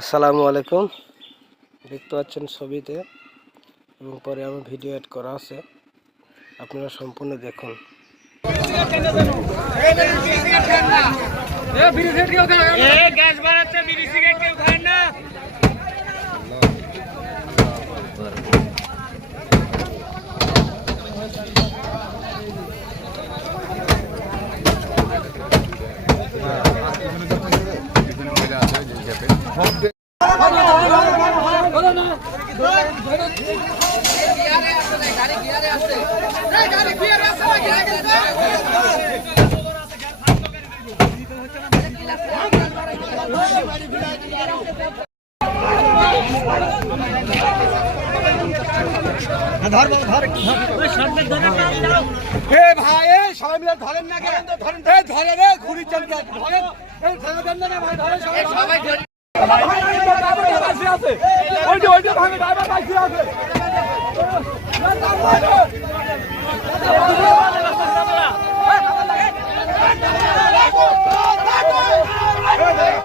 আসসালামু আলাইকুম। দেখতে পাচ্ছেন ছবিতে এবং পরে আমার ভিডিও এড করা আছে, আপনারা সম্পূর্ণ দেখুন। সবাই মিলে ধরেন না, ধরে রে ঘুরি চলতে ধরেন, সবাই ওইটা ভাঙে ড্রাইভার আছে।